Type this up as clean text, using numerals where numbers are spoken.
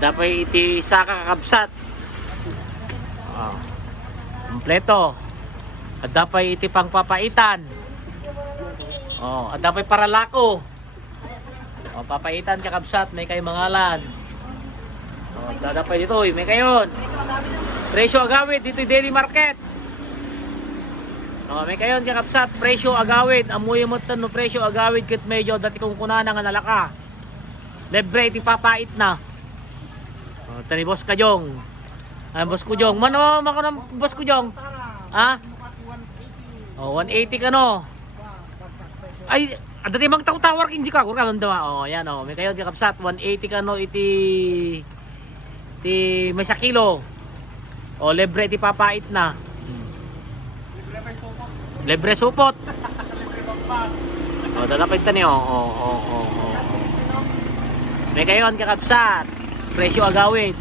Dapat iti saka kakabsat. Kompleto. At dapat iti pangpapaitan. At dapat paralako. Papaitan kakabsat, may kayo mangalan. Dapat dito, may kayon. Presyo agawid dito daily market. May kayon kakabsat, presyo agawid. Amuy mo no presyo agawid kit medyo dati kong kunana nga nalaka. Libre iti papait na. Tani boss Kajong. Boss Kujong. Mano mako ng boss Kujong? 180 ka no. Ay, dati mang tawar hindi ka kurang daw. Yan may kayo kakabsat 180 ka no iti may sa kilo. Libre iti papait na. Libre supot. Dalapit tani may kayo kakabsat. Presyo agawid.